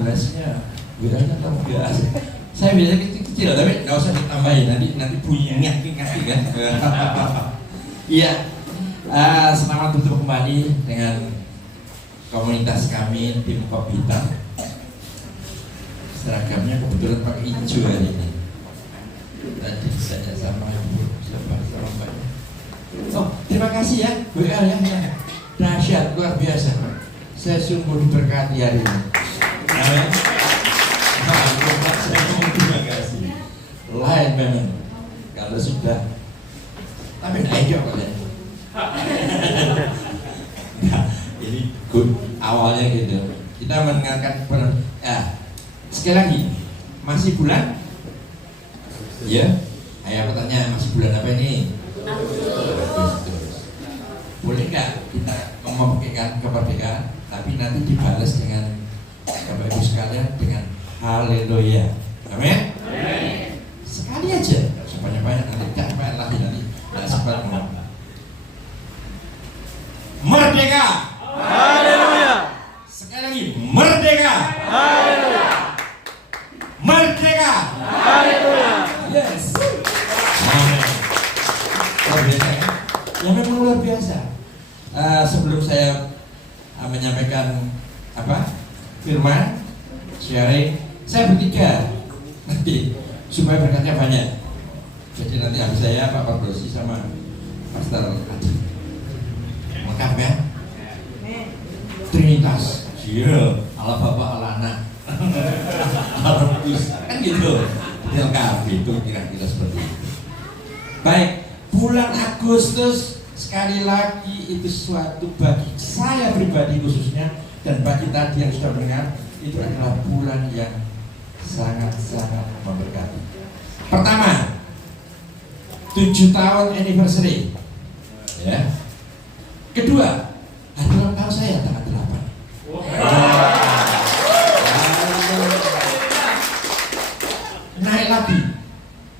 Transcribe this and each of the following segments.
gelasnya bedanya luar biasa. Saya biasanya kecil-kecil, tapi nggak usah ditambahin, nanti bunyinya ngaki kan. Iya, selamat bertemu kembali dengan komunitas kami tim Kopi Hitam. Seragamnya kebetulan pakai hijau hari ini. Tadi saya sama ibu sama banyak. Oh, terima kasih ya, WA ya, dahsyat luar biasa. Saya sungguh diberkati hari ini. Amin. Terima kasih. Lain memang. Kalau sudah, tapi ayo kalian. Nah, ini good awalnya gitu. Kita mendengarkan sekali lagi masih bulan. Ya, ayo aku tanya masih bulan apa ini? Agustus. Boleh nggak kita memikirkan kemerdekaan, tapi nanti dibalas dengan Bapak Ibu sekalian dengan haleluya. Amin. Sekali aja, sebanyak-banyak nanti jangan lagi nanti tidak sempat ngomong. Merdeka. Haleluya. Sekali lagi merdeka. Haleluya. Merdeka. Haleluya. Yes. Amin. Luar biasa ya? Ya memang luar biasa. Sebelum saya menyampaikan firman, sharing, saya bertiga nanti supaya berkatnya banyak. Jadi nanti habis saya Pak Pardosi sama Pastor Adi. Lengkap ya? Trinitas. Iya, Allah Bapa, Allah Anak. Allah Kudus. Kan gitu. Lengkap itu kira-kira seperti itu. Baik, bulan Agustus sekali lagi itu suatu bagi saya pribadi khususnya dan bagi tadi yang sudah mendengar, itu adalah bulan yang sangat-sangat memberkati. Pertama, 7 tahun anniversary. Ya. Kedua, hari ulang tahun saya tanggal 8. Naik lagi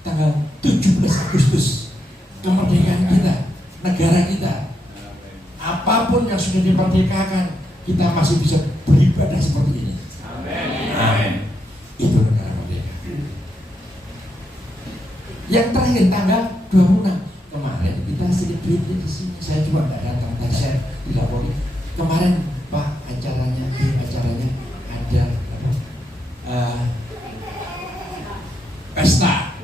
tanggal 17 Agustus, kemerdekaan kita, negara kita. Apapun yang sudah dimerdekakan, kita masih bisa beribadah seperti ini. Amin. Itu negara merdeka. Yang terakhir tanggal 26 kemarin kita celebrate di sini. Saya cuma tidak datang, tadi saya dilapori. Kemarin Pak acaranya ada pesta.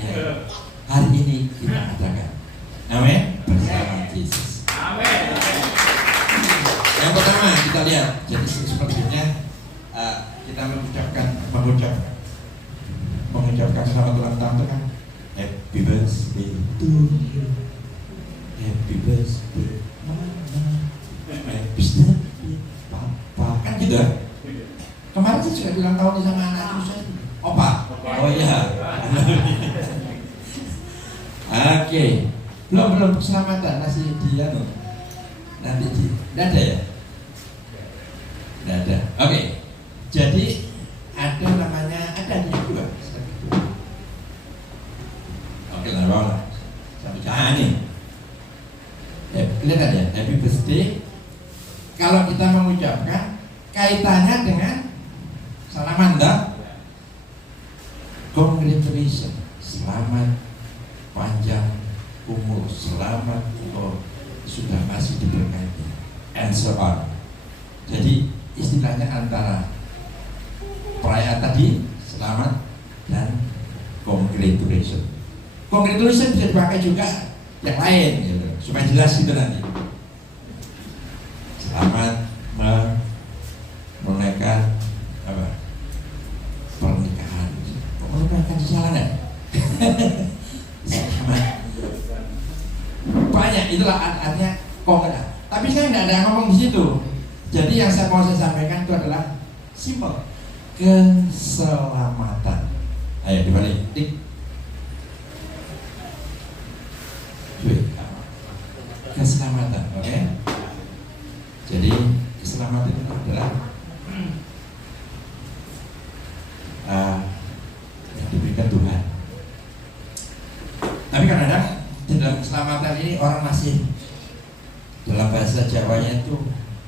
Ya. Hari ini kita adakan. Amin. Bersama Yesus. Amin. Yang pertama kita lihat, jadi sepertinya kita mengucapkan selamat ulang tahun itu kan happy birthday to you, happy birthday mama, happy birthday papa, kan gitu. Kemarin saya juga ulang tahun sama anak saya, opa. Oh iya. Oke, belum keselamatan masih dia no. Nanti tidak ada ya? Tidak ada. Oke. Jadi ada namanya nih juga. Oke lah, bawa sampai jangan nih. Kelihatan ya, happy birthday. Kalau kita mengucapkan kaitannya dengan salaman dah. Congratulations, selamat panjang umur, selamat sudah masih diberkati, and so on. Jadi istilahnya antara perayaan tadi selamat dan congratulations. Congratulations bisa dipakai juga yang lain gitu, supaya jelas gitu nanti. Selamat menunaikan pernikahan. Menunaikan salah selamat. Banyak itulah artinya kongres. Tapi saya tidak ada ngomong di situ. Jadi yang mau saya sampaikan itu adalah simpel, keselamatan. Ayo dibalik. Keselamatan, oke? Jadi keselamatan itu adalah yang diberikan Tuhan. Tapi kadang-kadang dalam keselamatan ini orang masih dalam bahasa Jawanya itu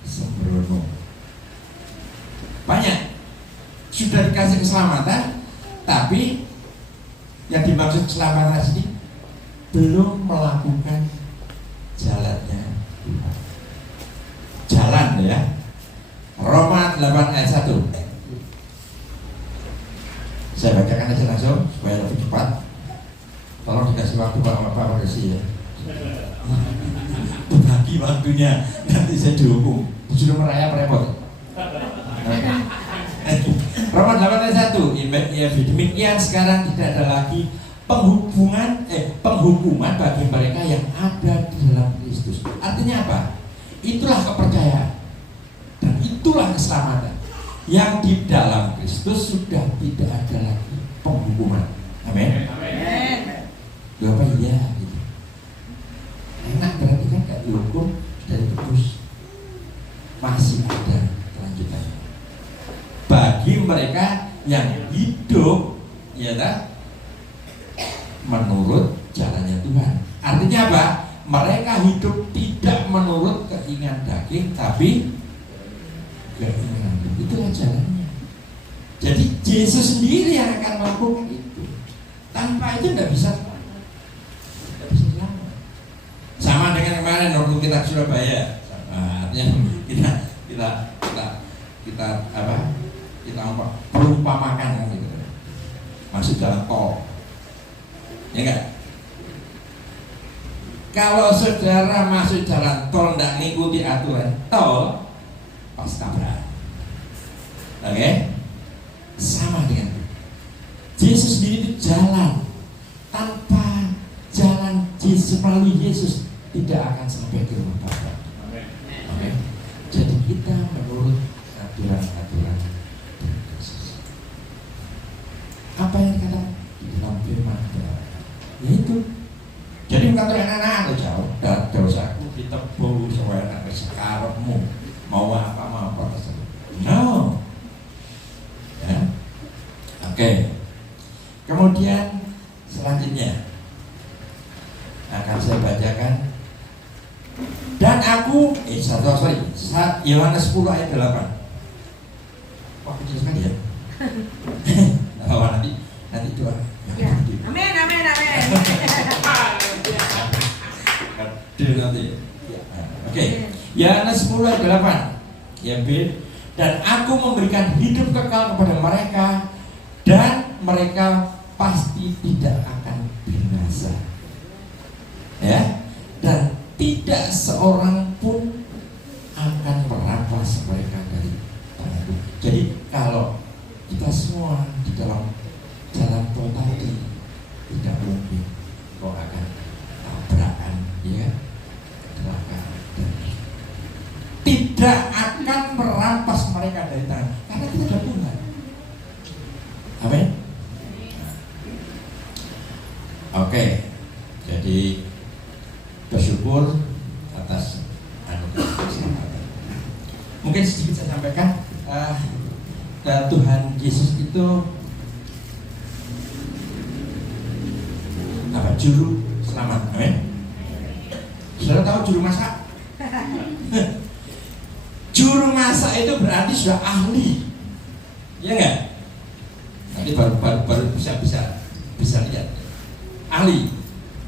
sembrono. Banyak sudah dikasih keselamatan, tapi yang dimaksud keselamatan sini belum melakukan jalannya Tuhan. Jalan ya. Roma 8 ayat 1. Saya bacakan aja langsung supaya lebih cepat. Tolong dikasih waktu Pak Resi ya. Bagi waktunya, nanti saya dihukum. Disuruh merayap repot. Roma 8 ayat 1. Demikian sekarang tidak ada lagi penghukuman bagi mereka yang ada di dalam Kristus. Artinya apa? Itulah kepercayaan dan itulah keselamatan yang di dalam Kristus sudah tidak ada lagi penghukuman. Amin. Apa iya gitu. Enak berarti kan gak dihukum dari tebus. Masih ada kelanjutannya bagi mereka yang hidup ya tak? Menurut jalannya Tuhan. Artinya apa? Mereka hidup tidak menurut keinginan daging, tapi keinginan Tuhan. Itulah jalannya. Jadi Yesus sendiri yang akan melakukan itu. Tanpa itu tidak bisa selamat. Sama dengan kemarin waktu kita ke Surabaya. Artinya kita perumpamakan gitu. Masuk dalam tol. Ya enggak? Kalau saudara masuk jalan tol tidak mengikuti aturan tol, pasti tabrak. Oke? Sama dengan Yesus sendiri itu jalan. Tanpa jalan Yesus, melalui Yesus tidak akan sampai ke rumah Bapa. Oke? Jadi kita menurut aturan-aturan Yesus. Apa yang dikatakan di dalam firman yaitu, jadi bukan anak-anak jauh dosaku ditebus supaya anak sekarangmu mau apa tersebut. No. Ya. Oke. Kemudian selanjutnya akan saya bacakan. Dan aku Yohanes 10 ayat 8. Wah, kecil sekali ya. Nanti doa. Ya. Amin. Oke. Yohanes 10 ayat 8. Ya, dan aku memberikan hidup kekal kepada mereka dan mereka pasti tidak akan binasa. Ya. Dan tidak seorang pun akan merampas mereka dari tanganku. Jadi kalau kita semua di dalam jalan tol tadi tidak mungkin kau akan tabrakan, ya, kecelakaan, dan tidak akan merampas mereka dari tangan karena kita sudah Tuhan. Amin. Oke, jadi bersyukur atas anugerah keselamatan. Mungkin sedikit saya sampaikan, Tuhan Yesus itu apa? Juru selamat. Amin. Saudara tahu juru masak? Juru masak itu berarti sudah ahli, ya enggak? Nanti baru bisa lihat. Ahli.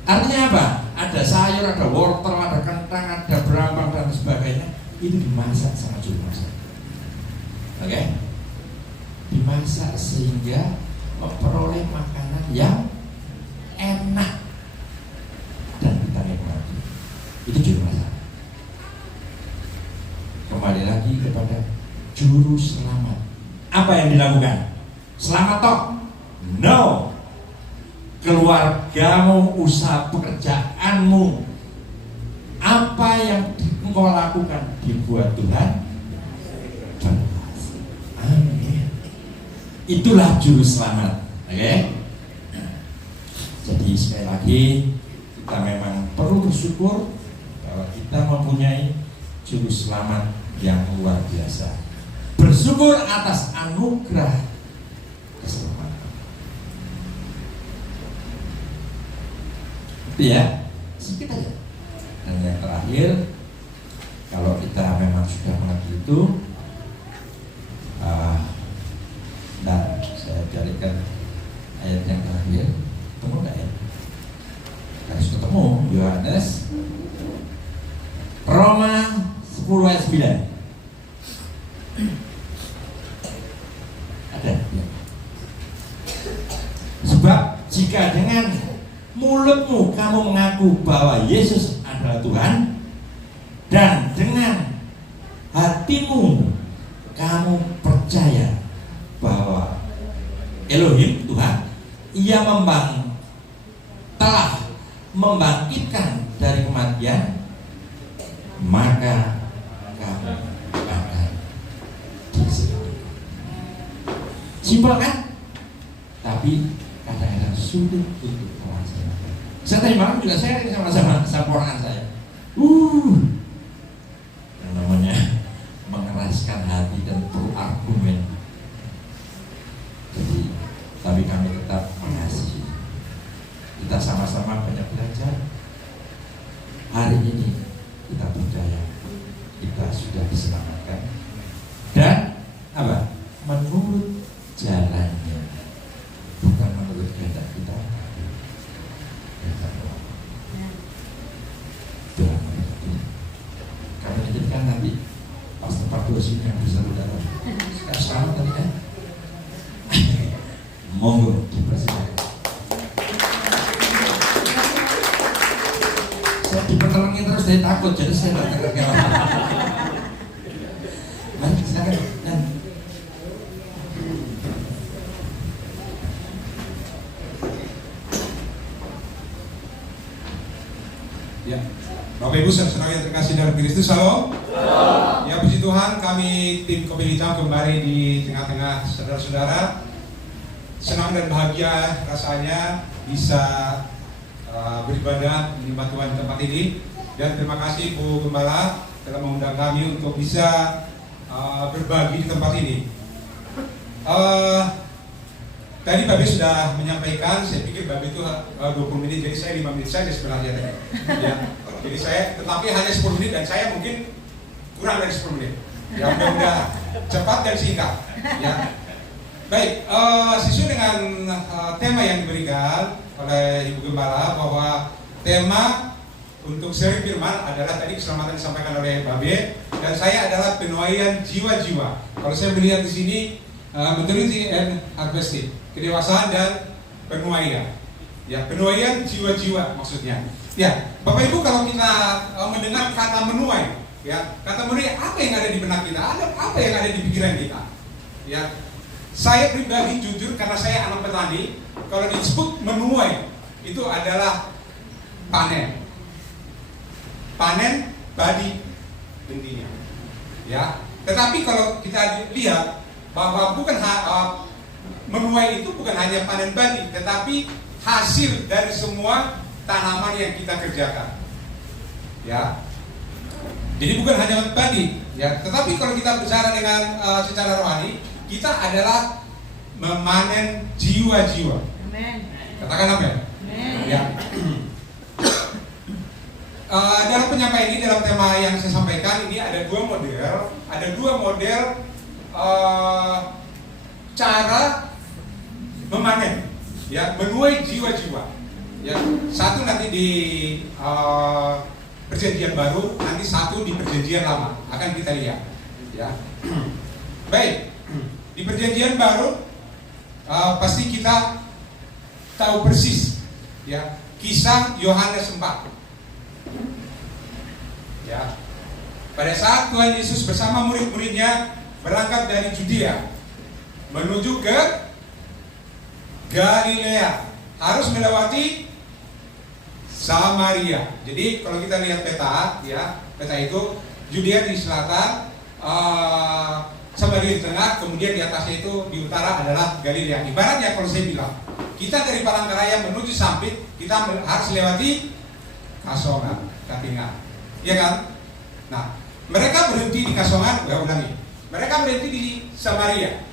Artinya apa? Ada sayur, ada wortel, ada kentang, ada berambang dan sebagainya. Itu dimasak sama juru masak. Oke? Dimasak sehingga memperoleh makanan yang enak dan kita nikmati. Itu juru masak. Kembali lagi kepada juru selamat. Apa yang dilakukan? Selamat toh? No. Keluargamu, usaha pekerjaanmu, apa yang engkau lakukan dibuat Tuhan berhasil. Amin. Itulah juru selamat. Oke? Jadi sekali lagi kita memang perlu bersyukur bahwa kita mempunyai juru selamat yang luar biasa. Bersyukur atas anugerah keselamatan. Itu ya, sedikit aja. Dan yang terakhir, kalau kita memang sudah mengerti itu, 10 ayat 9. Ada ya. Sebab jika dengan mulutmu kamu mengaku bahwa Yesus adalah Tuhan, dan dengan hatimu kamu percaya bahwa Elohim Tuhan, Ia telah membangkitkan dari kematian, maka kamu akan diselamatkan. Simpel kan? Tapi kadang-kadang sulit untuk melaksanakan. Saya tadi malam juga saya sama ponakan saya. Yang namanya mengeraskan hati dan berargumen. Jadi, tapi kami tetap mengasihi. Kita sama-sama banyak belajar. Hari ini kita percaya kita sudah diselamatkan dan apa? Menurut jalannya, bukan menurut kehendak kita. Kami jadikan nanti Pastor Paulus ini yang bisa saudara. Sekarang tadi kan? Monggo dipersilakan. Saya dipertolongin terus, saya takut, jadi saya tidak terkejut. Mari silakan. Ya, Bapak Ibu saudara yang terkasih dalam Kristus, halo. Ya, puji Tuhan, kami tim Kopi Hitam kembali di tengah-tengah saudara-saudara. Senang dan bahagia rasanya bisa beribadah menyembah Tuhan di tempat ini. Dan terima kasih Bu Gembala telah mengundang kami untuk bisa berbagi di tempat ini. Tadi Babe sudah menyampaikan, saya pikir Babe itu 20 menit, jadi saya 5 menit saja sebenarnya tadi. Ya, jadi saya, tetapi hanya 10 menit dan saya mungkin kurang dari 10 menit. Ya, mudah-mudahan cepat dan singkat. Ya. Baik, sesuai dengan tema yang diberikan oleh Ibu Gembala, bahwa tema untuk seri firman adalah tadi keselamatan disampaikan oleh Babe, dan saya adalah penuaian jiwa-jiwa. Kalau saya melihat di sini, maturity and harvesting, kedewasaan dan penuaian. Ya, penuaian jiwa-jiwa maksudnya. Ya, Bapak Ibu, kalau kita mendengar kata menuai, ya, kata menuai, apa yang ada di benak kita? Apa yang ada di pikiran kita? Ya, saya pribadi jujur karena saya anak petani, kalau disebut menuai itu adalah panen. Panen padi intinya. Ya, tetapi kalau kita lihat bahwa bukan menuai itu bukan hanya panen padi, tetapi hasil dari semua tanaman yang kita kerjakan. Ya, jadi bukan hanya padi, ya. Tetapi kalau kita bicara dengan secara rohani, kita adalah memanen jiwa-jiwa. Amen. Katakan amin. Ya. Dalam penyampaian ini, dalam tema yang saya sampaikan ini ada dua model cara memanen, ya, menuai jiwa-jiwa. Ya, satu nanti di perjanjian baru, nanti satu di perjanjian lama, akan kita lihat. Ya, baik. Di perjanjian baru pasti kita tahu persis, ya, kisah Yohanes 4. Ya, pada saat Tuhan Yesus bersama murid-muridnya berangkat dari Judea menuju ke Galilea, harus melewati Samaria. Jadi kalau kita lihat peta, ya, peta itu Judea di selatan, Samaria di tengah, kemudian di atasnya itu di utara adalah Galilea. Ibaratnya kalau saya bilang, kita dari Palangkaraya menuju Sampit, kita harus lewati Kasongan, Katingan. Ya kan? Nah, mereka berhenti di Kasongan, mereka berhenti di Samaria.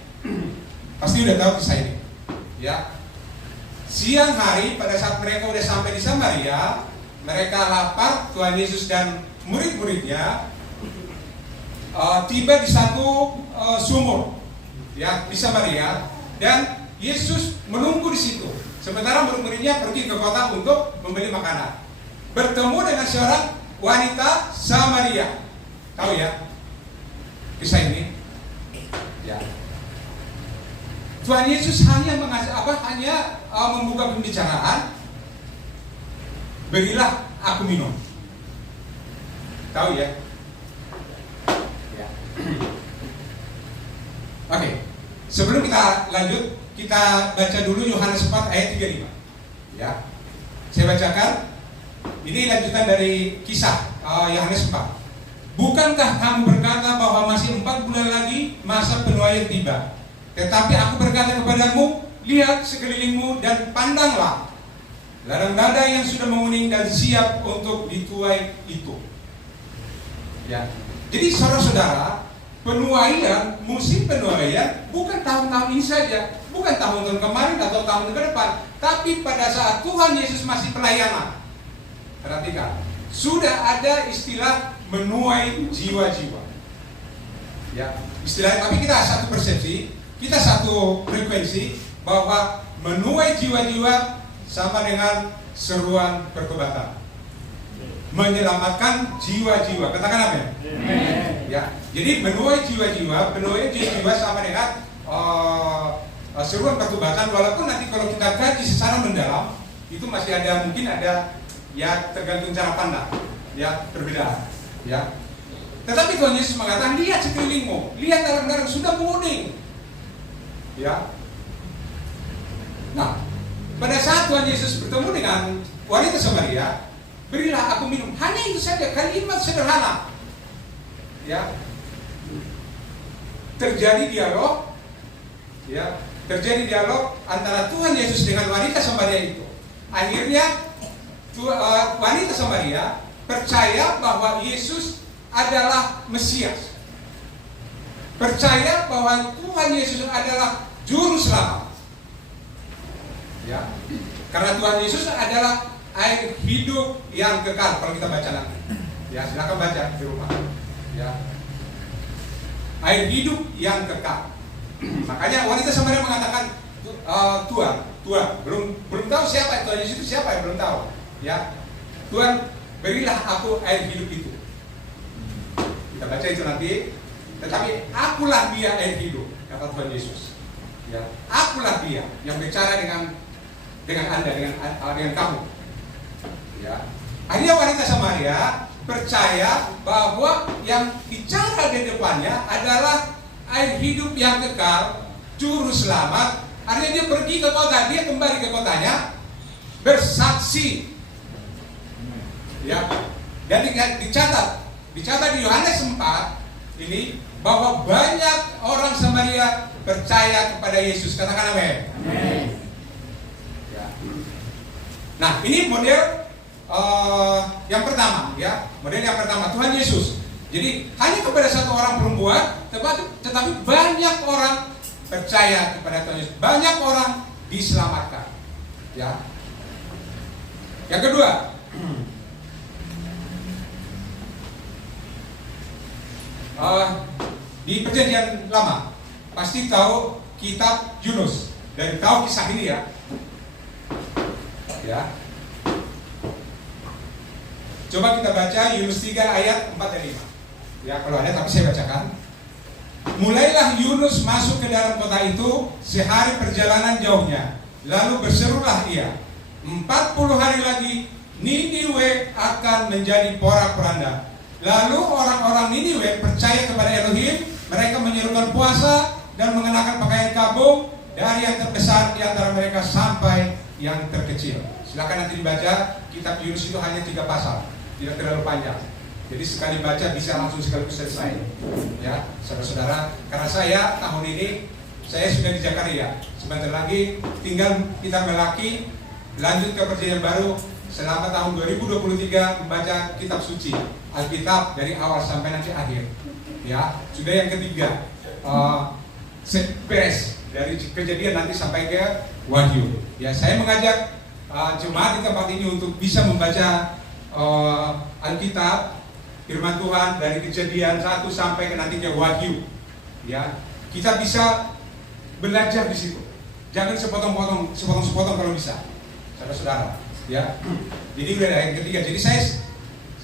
Pasti udah tahu kisah ini. Ya. Siang hari pada saat mereka udah sampai di Samaria, mereka lapar. Tuhan Yesus dan murid-muridnya tiba di satu sumur, ya, di Samaria, dan Yesus menunggu di situ. Sementara murid-muridnya pergi ke kota untuk membeli makanan. Bertemu dengan seorang wanita Samaria. Tahu ya kisah ini? Ya. Tuhan Yesus hanya membuka pembicaraan, berilah aku minum. Tahu ya? Ya. Oke. Sebelum kita lanjut, kita baca dulu Yohanes 4 ayat 35. Ya. Saya bacakan. Ini lanjutan dari kisah Yohanes 4. Bukankah kamu berkata bahwa masih 4 bulan lagi masa penuaian tiba? Tetapi aku berkata kepadamu, lihat sekelilingmu dan pandanglah ladang-ladang yang sudah menguning dan siap untuk dituai itu. Ya. Jadi saudara-saudara, musim penuaian bukan tahun-tahun ini saja, bukan tahun-tahun kemarin atau tahun ke depan, tapi pada saat Tuhan Yesus masih pelayanan. Perhatikan, sudah ada istilah menuai jiwa-jiwa. Ya, istilah, tapi kita satu persepsi, kita satu frekuensi bahwa menuai jiwa-jiwa sama dengan seruan pertobatan, menyelamatkan jiwa-jiwa. Katakan amin. Ya, jadi menuai jiwa-jiwa sama dengan seruan pertobatan. Walaupun nanti kalau kita kaji secara mendalam, itu masih ada, mungkin ada, ya tergantung cara pandang, ya perbedaan. Ya, tetapi Tuhan Yesus mengatakan, lihat sekelilingmu, lihat ladang-ladang sudah menguning. Ya. Nah, pada saat Tuhan Yesus bertemu dengan wanita Samaria, berilah aku minum. Hanya itu saja, kalimat sederhana. Ya. Terjadi dialog, ya, terjadi dialog antara Tuhan Yesus dengan wanita Samaria itu. Akhirnya wanita Samaria percaya bahwa Yesus adalah Mesias. Percaya bahwa Tuhan Yesus adalah juru selamat. Ya. Karena Tuhan Yesus adalah air hidup yang kekal. Kalau kita baca nanti, ya silakan baca di rumah. Ya. Air hidup yang kekal. Makanya wanita Samaria mengatakan, Tuhan, belum tahu siapa Tuhan Yesus itu, siapa yang belum tahu. Ya, Tuhan, berilah aku air hidup itu. Kita baca itu nanti. Tetapi akulah dia air hidup, kata Tuhan Yesus. Ya, akulah dia yang bicara dengan Anda, dengan kamu. Ya. Akhirnya wanita Samaria percaya bahwa yang bicara di depannya adalah air hidup yang kekal, juru selamat. Akhirnya dia pergi ke kota, dia kembali ke kotanya bersaksi. Ya. Dan dicatat di Yohanes 4 ini bahwa banyak orang Samaria percaya kepada Yesus. Katakan amin. Ya. Nah, ini model yang pertama, ya. Model yang pertama, Tuhan Yesus. Jadi hanya kepada satu orang perempuan, tetapi banyak orang percaya kepada Tuhan Yesus. Banyak orang diselamatkan. Ya. Yang kedua, di Perjanjian Lama pasti tahu kitab Yunus dan tahu kisah ini ya. Ya. Coba kita baca Yunus 3 ayat 4 dan 5. Ya, kalau ada tapi saya bacakan. Mulailah Yunus masuk ke dalam kota itu sehari perjalanan jauhnya. Lalu berserulah ia, 40 hari lagi Niniwe akan menjadi porak-poranda. Lalu orang-orang Niniwe percaya kepada Elohim. Mereka menyerukan puasa dan mengenakan pakaian kabung, dari yang terbesar di antara mereka sampai yang terkecil. Silakan nanti dibaca. Kitab Yunus itu hanya 3 pasal, tidak terlalu panjang. Jadi sekali baca bisa langsung sekaligus selesai. Ya, saudara-saudara, karena saya tahun ini saya sudah di Jakaria. Sebentar lagi tinggal kita melaki lanjut ke perjanjian baru selama tahun 2023 membaca kitab suci Alkitab dari awal sampai nanti akhir. Ya, sudah yang ketiga beres dari Kejadian nanti sampai ke Wahyu. Ya, saya mengajak jemaat di tempat ini untuk bisa membaca Alkitab Firman Tuhan dari Kejadian 1 sampai ke nanti ke Wahyu. Ya, kita bisa belajar di situ. Jangan sepotong-potong kalau bisa, saudara-saudara. Ya, jadi udah yang ketiga. Jadi saya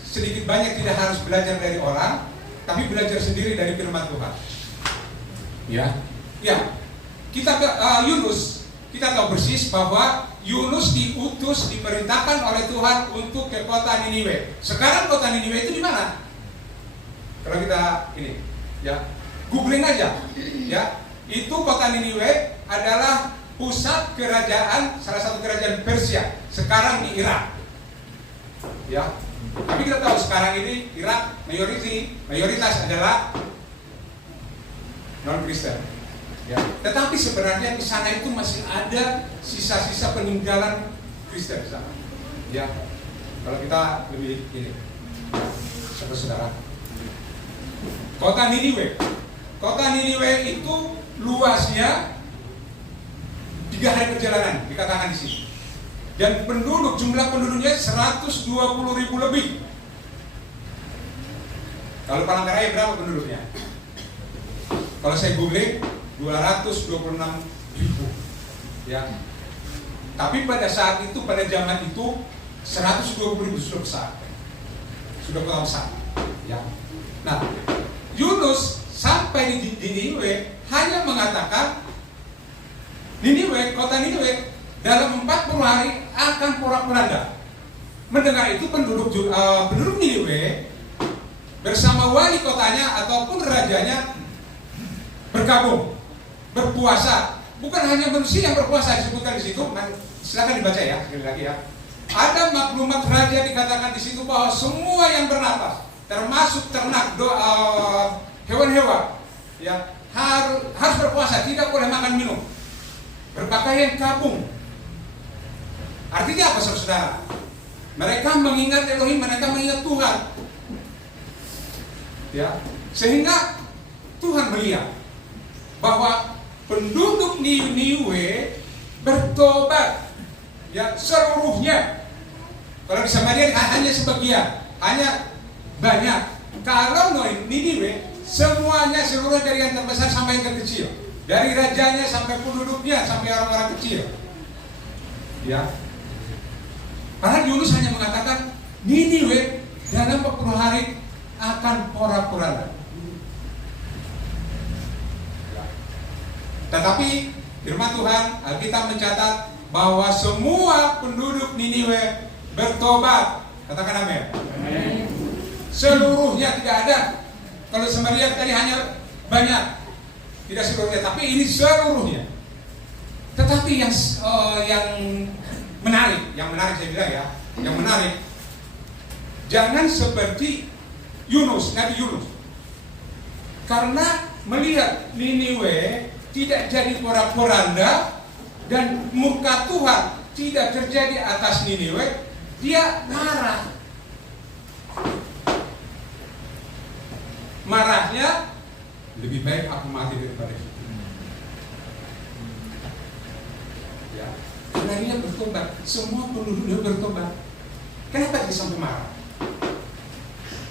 sedikit banyak tidak harus belajar dari orang, tapi belajar sendiri dari firman Tuhan. Ya, Yunus, kita tahu persis bahwa Yunus diutus, diperintahkan oleh Tuhan untuk ke kota Niniwe. Sekarang kota Niniwe itu di mana? Kalau kita ini, ya, googling aja, ya, itu kota Niniwe adalah pusat kerajaan, salah satu kerajaan Persia, sekarang di Irak. Ya, tapi kita tahu sekarang ini Irak mayoritas adalah non-Kristen. Ya, tetapi sebenarnya di sana itu masih ada sisa-sisa peninggalan Kristen di sana. Ya, kalau kita lebih ini, saudara, kota Niniwe itu luasnya 3 hari perjalanan dikatakan di sini. Dan jumlah penduduknya 120.000 lebih. Kalau Palangkaraya berapa penduduknya? Kalau saya googling 226.000. Ya. Tapi pada saat itu, pada zaman itu 120.000 sudah besar. Sudah kota besar. Ya. Nah, Yunus sampai di Niniwe hanya mengatakan kota Niniwe dalam 40 hari akan porak-poranda. Mendengar itu penduduk Niniwe bersama wali kotanya ataupun rajanya bergabung, berpuasa. Bukan hanya manusia yang berpuasa disebutkan di situ. Silakan dibaca ya, sekali lagi ya. Ada maklumat raja dikatakan di situ bahwa semua yang bernapas, termasuk ternak, hewan-hewan, ya harus berpuasa, tidak boleh makan minum, berpakaian kabung. Artinya apa, saudara? Mereka mengingat Elohim, mereka mengingat Tuhan. Ya, sehingga Tuhan melihat bahwa penduduk Niniwe bertobat, ya seluruhnya. Kalau di Samaria hanya sebagian, hanya banyak. Kalau Niniwe semuanya, seluruh dari yang terbesar sampai yang terkecil, dari rajanya sampai penduduknya sampai orang-orang kecil. Ya. Karena Yunus hanya mengatakan Niniwe dalam 40 hari akan porak-poranda. Tetapi firman Tuhan, Alkitab mencatat bahwa semua penduduk Niniwe bertobat. Katakan amin. Seluruhnya, tidak ada. Kalau Samaria tadi hanya banyak, tidak seluruhnya, tapi ini seluruhnya. Tetapi yang menarik saya bilang ya, yang menarik, jangan seperti Nabi Yunus, karena melihat Niniwe tidak jadi porak-poranda dan murka Tuhan tidak terjadi atas Niniwe, dia marah. Marahnya, lebih baik aku mati daripada itu. Ya, karena dia bertobat, semua penduduknya bertobat. Kenapa dia sampai marah?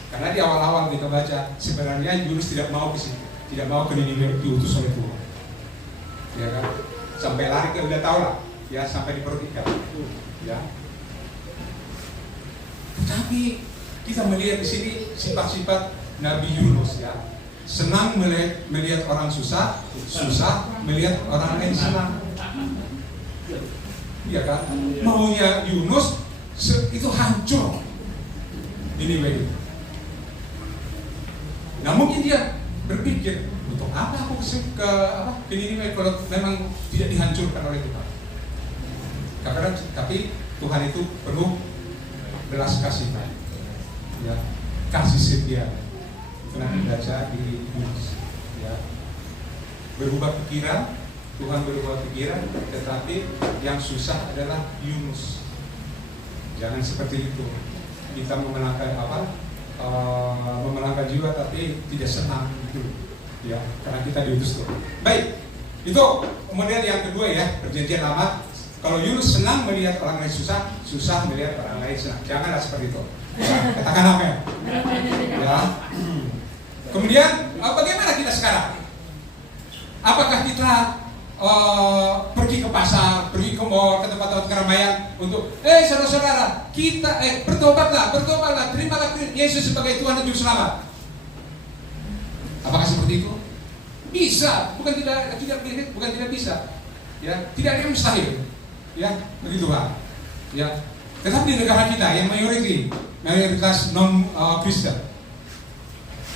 Karena di awal-awal kita baca, sebenarnya Yunus tidak mau ke sini, tidak mau ke Niniwe, diutus oleh Tuhan. Ya kan? Sampai lari ke, udah tahu lah, ya sampai di perut ikan. Ya. Tapi kita melihat di sini sifat-sifat Nabi Yunus, ya. Senang melihat orang susah melihat orang lain senang. Iya kan? Maunya Yunus itu hancur Niniwe itu. Nah, mungkin dia berpikir, untuk apa aku ke Niniwe kalau memang tidak dihancurkan oleh Tuhan? Tapi Tuhan itu penuh belas kasihan, ya, kasih setia. Itu nanti baca di Yunus, ya. Berubah pikiran, Tuhan berubah pikiran, tetapi yang susah adalah Yunus. Jangan seperti itu. Kita memenangkan memenangkan jiwa tapi tidak senang itu, ya, karena kita diutus tuh. Baik, itu kemudian yang kedua ya, perjanjian lama. Kalau Yunus senang melihat orang lain susah melihat orang lain senang. Janganlah seperti itu. Ya, katakan amin. Ya. Kemudian bagaimana kita sekarang? Apakah kita pergi ke pasar, pergi ke mall, ke tempat-tempat keramaian untuk saudara-saudara, kita bertobatlah, terimalah Yesus sebagai Tuhan dan Juru Selamat. seperti itu? Bisa, bukan tidak bisa. Ya, tidak ada yang mustahil. Ya, begitu Pak. Ya. Tetapi di negara kita yang mayoritas non Kristen,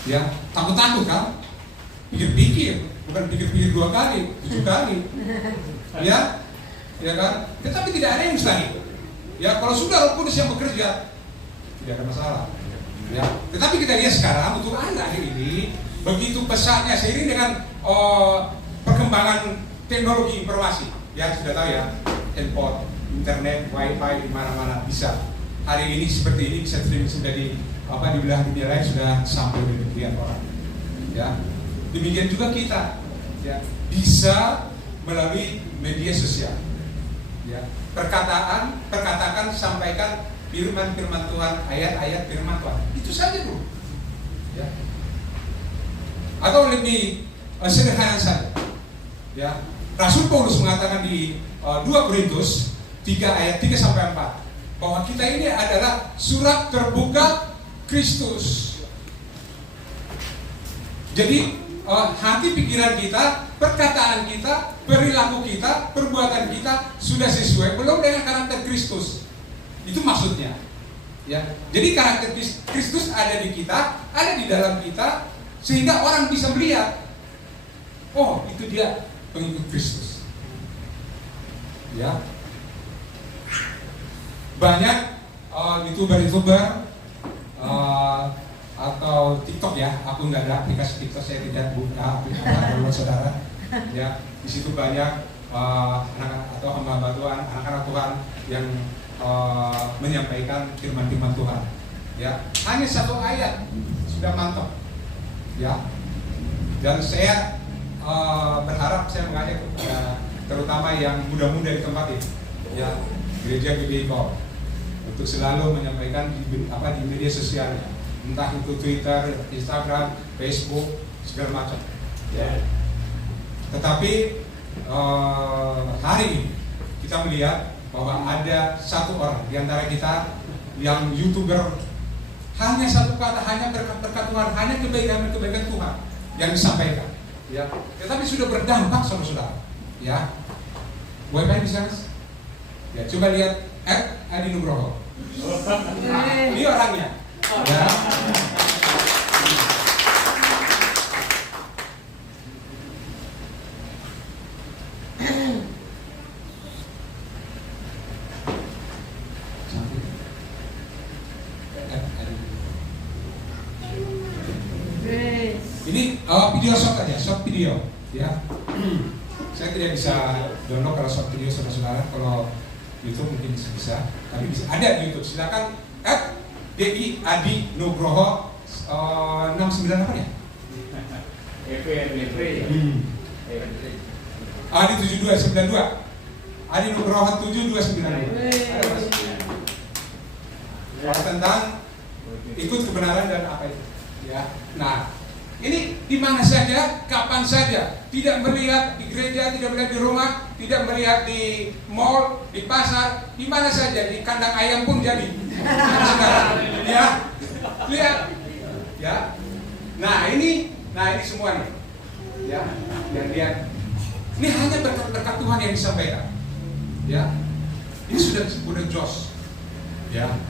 ya takut kan? Pikir-pikir, bukan pikir-pikir 2 kali, 7 kali. Ya kan? Tetapi tidak ada yang mustahil. Ya, kalau sudah Roh Kudus yang bekerja, tidak ada masalah. Ya, tetapi kita lihat sekarang untuk akhir-akhir ini begitu pesatnya seiring dengan perkembangan teknologi informasi. Ya, sudah tahu ya, handphone, internet, wifi di mana-mana bisa. Hari ini seperti ini bisa streaming sudah di belahan dunia lain sudah sampai di miliar orang. Ya, demikian juga kita, ya, bisa melalui media sosial. Ya, perkataan, sampaikan firman-firman Tuhan, ayat-ayat firman Tuhan. Itu saja dulu. Ya. Atau lebih sederhana saja. Ya. Rasul Paulus mengatakan di 2 Korintus 3 ayat 3 sampai 4 bahwa kita ini adalah surat terbuka Kristus. Jadi hati pikiran kita, perkataan kita, perilaku kita, perbuatan kita sudah sesuai belum dengan karakter Kristus. Itu maksudnya. Ya. Jadi karakter Kristus ada di kita, ada di dalam kita, sehingga orang bisa melihat, oh itu dia pengikut Kristus. Ya. Banyak YouTuber atau TikTok ya, aku nggak ada aplikasi TikTok, saya tidak buka aplikasi saudara. Ya, di situ banyak anak atau hamba Tuhan, anak-anak Tuhan yang menyampaikan firman-firman Tuhan. Ya, hanya 1 ayat sudah mantap. Ya, dan saya berharap saya mengajak kepada terutama yang muda-muda di tempat ini, ya, gereja GBI untuk selalu menyampaikan di media sosialnya, entah itu Twitter, Instagram, Facebook, segala macam. Ya. Tetapi hari ini kita melihat bahwa ada 1 orang di antara kita yang YouTuber, hanya 1 kata, hanya berkat Tuhan, hanya kebaikan Tuhan yang disampaikan. Ya. Tetapi sudah berdampak saudara-saudara. Ya. Wifi di sana? Ya, coba lihat Adi Nugroho. Ini orangnya. Ya. Ini video short video, ya. Saya tidak bisa download kalau short video saudara-saudara, kalau YouTube mungkin bisa, tapi bisa ada di YouTube. Silakan DI Adi Nugroho 69 apa ya? Adi 7292. Adi Nugroho 7292. Tentang ikut kebenaran dan apa itu? Ya. Nah, ini di mana saja, kapan saja, tidak melihat di gereja, tidak melihat di rumah, tidak melihat di mall, di pasar, di mana saja, di kandang ayam pun jadi. Ya, lihat, ya. Nah ini semua nih, ya, yang lihat. Ini hanya berkat-berkat Tuhan yang disampaikan, ya. Ini sudah jos, ya.